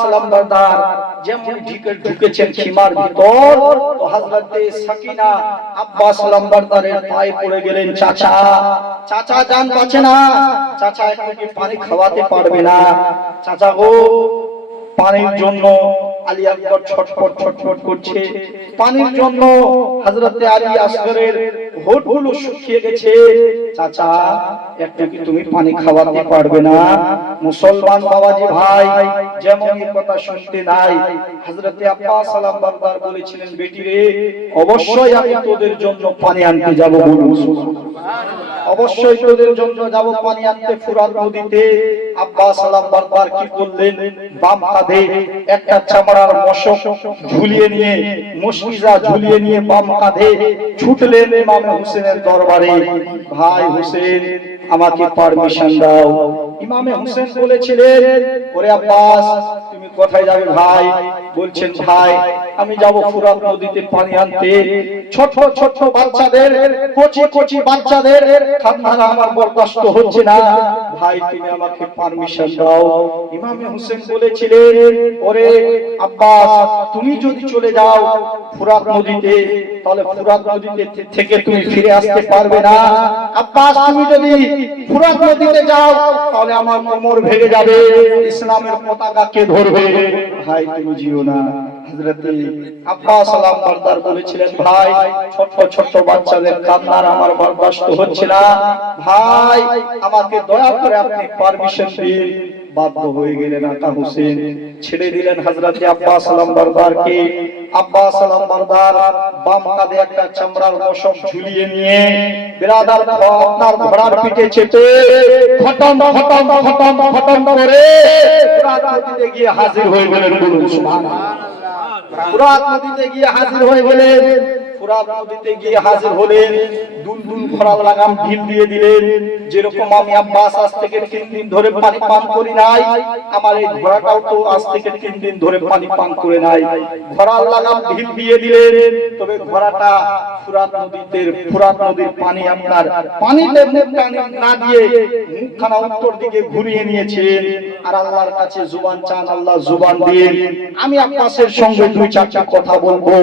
সালামদার যেমন ঢুকেছেন খিমার ভিতর, তো হযরতে সাকিনা আব্বাস সালামদারের পায়ে পড়ে গেলেন, চাচা চাচা জান বাঁচে না, চাচা একটু কি পানি খাওয়াতে পারবে না? চাচা গো, পানির জন্য আলী আকবর ছটফট ছটফট করছে, পানির জন্য হযরতে আলী আসগরের হোঠগুলো শুকিয়ে গেছে। চাচা একটু কি তুমি পানি খাওয়াতে পারবে না? মুসলমান বাবাজি ভাই যেমন এই কথা শুনতে নাই, হযরতে আব্বাস সালামদার বলেছিলেন, বেটি রে, অবশ্যই আমি তোদের জন্য পানি আনতে যাব, বলুন সুবহানাল্লাহ। অবশ্যই তোদের জন্য যাব পানি আনতে ফুরাত নদীতে। আব্বাস সালামদার কি করলেন, বাম কাঁধে একটা চামড়ার মশক ঝুলিয়ে নিয়ে, মুশকিজা ঝুলিয়ে নিয়ে বাম কাঁধে ছুটলেন ইমাম হোসেনের দরবারে। ভাই হোসেন, আমাকে পারমিশন দাও। ইমামে হোসেন বলেছিলেন, ওরে আব্বাস, তুমি কোথায় যাবে ভাই? বলছেন, ভাই আমি যাব ফুরাত নদীতে পানি আনতে। ছোট ছোট বাচ্চাদের, কচি কচি বাচ্চাদের কান্না আমার বরদাস্ত হচ্ছে না, ভাই তুমি আমাকে পারমিশন দাও। ইমামে হোসেন বলেছিলেন, ওরে আব্বাস, তুমি যদি চলে যাও ফুরাত নদীতে, তাহলে ফুরাত নদীতে থেকে তুমি ফিরে আসতে পারবে না। আব্বাস, তুমি যদি ফুরাত নদীতে যাও তাহলে আমার কোমর ভেঙে যাবে, ইসলামের পতাকা কে ধরবে? ভাই তুমি জিও না। হযরতে আব্বাস সালামদার বলেছিলেন, ভাই ছোট ছোট বাচ্চাদের কান্নার আমার বরদাস্ত হচ্ছে না, ভাই আমাকে দয়া করে আপনি পারমিশন দিন। বাধ্য হয়ে গেলেন আকা হোসেন, ছেড়ে দিলেন হযরতে আব্বাস সালামদারকে। আব্বাস সালামদার বাম কাঁধে একটা চামড়ার মশক ঝুলিয়ে নিয়ে বিরাদার আপনার ঘোড়ার পিঠে চেপে খতম খতম খতম খতম করে ফুরাত নদীতে গিয়ে হাজির হয়ে গেলেন, বলুন সুবহানাল্লাহ। ফুরাত নদীতে গিয়ে হাজির হয়ে গেলেন। ফুরাত নদীতে গিয়ে হাজির হলেন, দুলদুল ঘোড়ার লাগাম ঢিল দিয়ে দিলেন। যেরকম আমি আব্বাস আজ থেকে 3 দিন ধরে পানি পান করি নাই, আমার এই ঘোড়াটাও তো আজ থেকে 3 দিন ধরে পানি পান করে নাই। ঘোড়ার লাগাম ঢিল দিয়ে দিলেন, তবে ঘোড়াটা ফুরাত নদীর পানি আপনার পানিতে মুখ না দিয়ে মুখখানা উত্তর দিকে ঘুরিয়ে নিয়েছেন, আর আল্লাহর কাছে জুবান চান, আল্লাহ জুবান দিয়ে আমি আব্বাসের সঙ্গে 2-4টা কথা বলবো।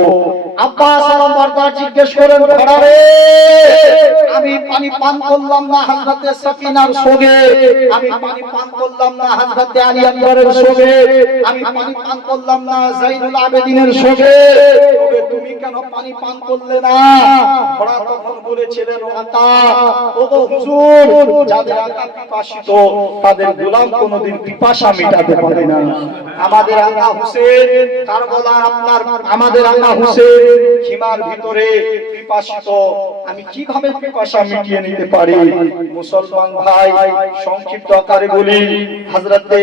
আব্বাস সালামদার জিজ্ঞেস করেন, ঘোড়া রে, আমি পানি পান করলাম না হযরতে সাকিনার সঙ্গে, আমি পানি পান করলাম না হযরতে আলী আকবরের সঙ্গে, আমি পানি পান করলাম না যাইনুল আবেদিনের সঙ্গে, তবে তুমি কেন পানি পান করলে না? ঘোড়া তখন বলেছিলেন, আকা ওগো হুজুর, যাদের আকা পিপাসিত তাদের গোলাম কোনোদিন পিপাসা মেটাতে পারে না। আমাদের আকা হোসেন কারবালা, আপনার আমাদের আকা হোসেন খিমার ভিতরে পিপাসিত, আমি কিভাবে পিপাসা মিটিয়ে নিতে পারি? মুসলমান ভাই, সংক্ষিপ্ত আকারে বলি, হযরতে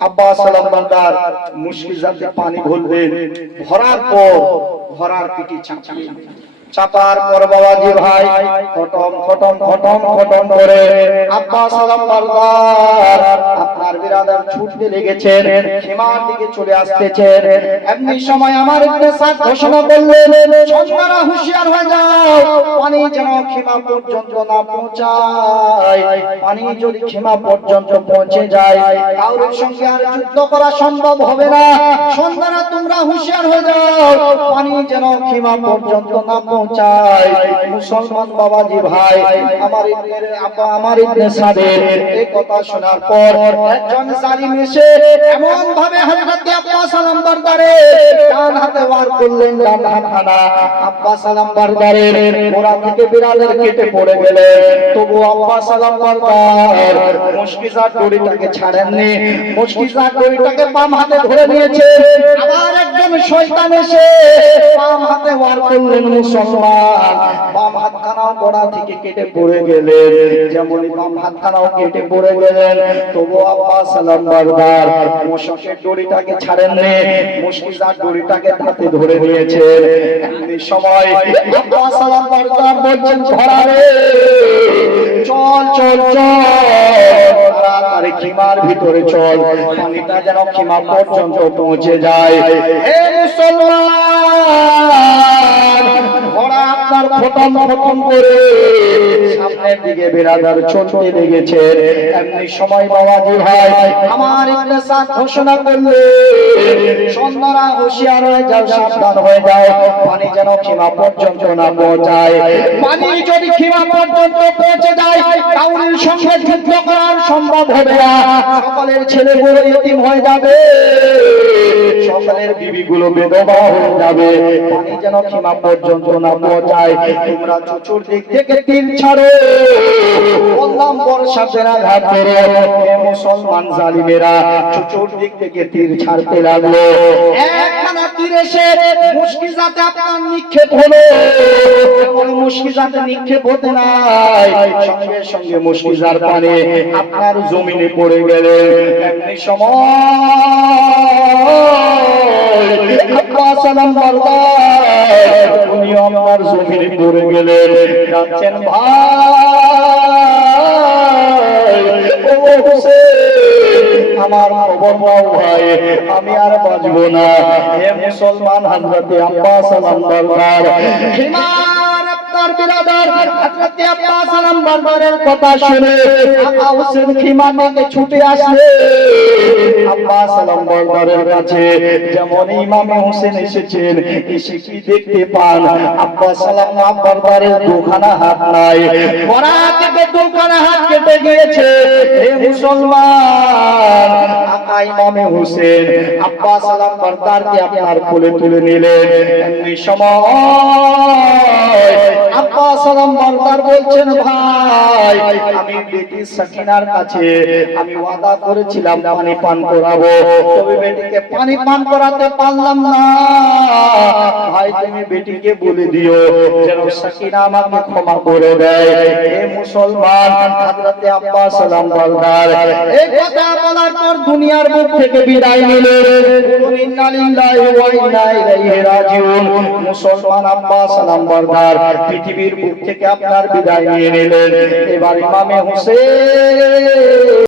আব্বাস সালামদার মুশকিজাতে পানি ভরলেন, ভরার পর ভরার পিঠে চাপার পর বাবাজি ভাই খটম খটম খটম খটম করে আব্বাস সালামদার আপনার বিরাদার ছুটতে লেগেছেন, খিমার দিকে চলে আসতেছেন। এমনি সময় আমার ইবনে সাদ ঘোষণা করলেন, সন্তানরা হুঁশিয়ার হয়ে যাও, পানি যেন খিমা পর্যন্ত না পৌঁছায়। পানি যদি খিমা পর্যন্ত পৌঁছে যায়, কারোর সঙ্গে আর যুদ্ধ করা সম্ভব হবে না। সন্তানরা তোমরা হুঁশিয়ার হয়ে যাও, পানি যেন খিমা পর্যন্ত না পৌঁছায়। মুসলমান বাবাজি ভাই, আমার ইবনে সাদের এই কথা শোনার পর একজন জালিম এসে এমন ভাবে হযরতে আব্বাস সালামদারে ডান হাতে ওয়ার করলেন, ডান হাতখানা আব্বাস সালামদারের গোড়া থেকে বিড়ালের কেটে পড়ে গেলেন। তবু আব্বাস সালামদার মুশকিজা দড়িটাকে ছাড়েননি, মুশকিজা দড়িটাকে বাম হাতে ধরে নিয়েছে। আবার একজন শয়তান এসে বাম হাতে ওয়ার করলেন, মুসলমান বাম হাতখানাও গোড়া থেকে কেটে পড়ে গেলেন। যেমন বাম হাতখানাও কেটে পড়ে গেলেন, তবু আব্বাস সালামদার মুশকিলের দড়িটাকে ছাড়েননি, মুশকিজার দড়িটাকে হাতে ধরে নিয়েছেন। এই সময় আব্বাস সালামদার বলছেন, ঘোড়া রে, চল চল চল, তাড়াতাড়ি খিমার ভিতরে চল, পানিটা যেন খিমা পর্যন্ত পৌঁছে যায়। হে মুসলমান, ঘোড়া আপনার খতম খতম করে সামনের দিকে বিরাদার চলতে লেগেছে। এমনি সময় বাবাজি ভাই আমার ইবনে সাদ ঘোষণা করলে, সন্ধ্যারা হুঁশিয়ার হয়ে যাও, সাবধান হয়ে যাও, পানি যেন সীমা পর্যন্ত না পৌঁছায়। পানি যদি সীমা পর্যন্ত পৌঁছে যায়, কাউরির সঙ্গে যুদ্ধ করার সম্ভব হবে না, সকলের ছেলেগুলো ইতিম হয়ে যাবে, সকলের বিবিগুলো বেদবা হয়ে যাবে। পানি যেন সীমা পর্যন্ত না পৌঁছায়, তোমরা চতুর দিক থেকে তীর ছাড়ো। বললাম বর্ষা ফেরা ঘাট ধরে মুসলমান জালিমেরা চতুর দিক থেকে তীর ছাড়তে লাগলো। একখানা তীর এসে মুশকিজাতে আপনার নিক্ষেপ হলো, মুশকিজাতে নিক্ষেপ হতে নাই, সঙ্গে সঙ্গে মুশকিজার পানে আপনার জমিনে পড়ে গেলেন। এমনি সময় আব্বাস সালাম বরদার উনি আমার জমিনে পড়ে গেলেন। যাচ্ছেন ভাই, ও হোসেন আমার খবর নাও ভাই, আমি আর বাঁচবো না। হে মুসলমান হযরতে আব্বাস সালাম বরদার, হিমার আপনার বিরাদার হযরতে আব্বাস সালাম বরদারের কথা শুনে আকা হোসেন খিমা থেকে ছুটে আসলে আব্বাস সালাম বরদারের কাছে। যেমন ইমামে হোসেন এসেছেন, এসে কি দেখতে পান, আব্বাস সালাম বরদারের দুখানা হাত নাই, বড়া থেকে দুখানা হাত কেটে গিয়েছে। হে মুসলমান, আকা ইমামে হোসেন আব্বাস সালাম বরদারকে আপনার কোলে তুলে নিলেন। এমনি সময় আব্বাস সালাম বরদার বলছেন, ভাই আমি বেটি সাকিনার কাছে আমি ওয়াদা করেছিলাম পানি পান করাবো, তবে বেটিকে পানি পান করাতে পারলাম না। ভাই তুমি বেটিকে বলে দিও যেন সাকিনা আমাকে ক্ষমা করে দেয়। হে মুসলমান, হযরতে আব্বাস সালাম বরদার এই কথা বলার পর দুনিয়ার বুক থেকে বিদায় নিলেন। ইন্না লিল্লাহি ওয়া ইন্না ইলাইহি রাজিউন। মুসলমান আব্বাস সালাম বরদার পৃথিবীর বুক থেকে আপনার বিদায় নিয়ে নিলেন। এবার ইমামে হোসেন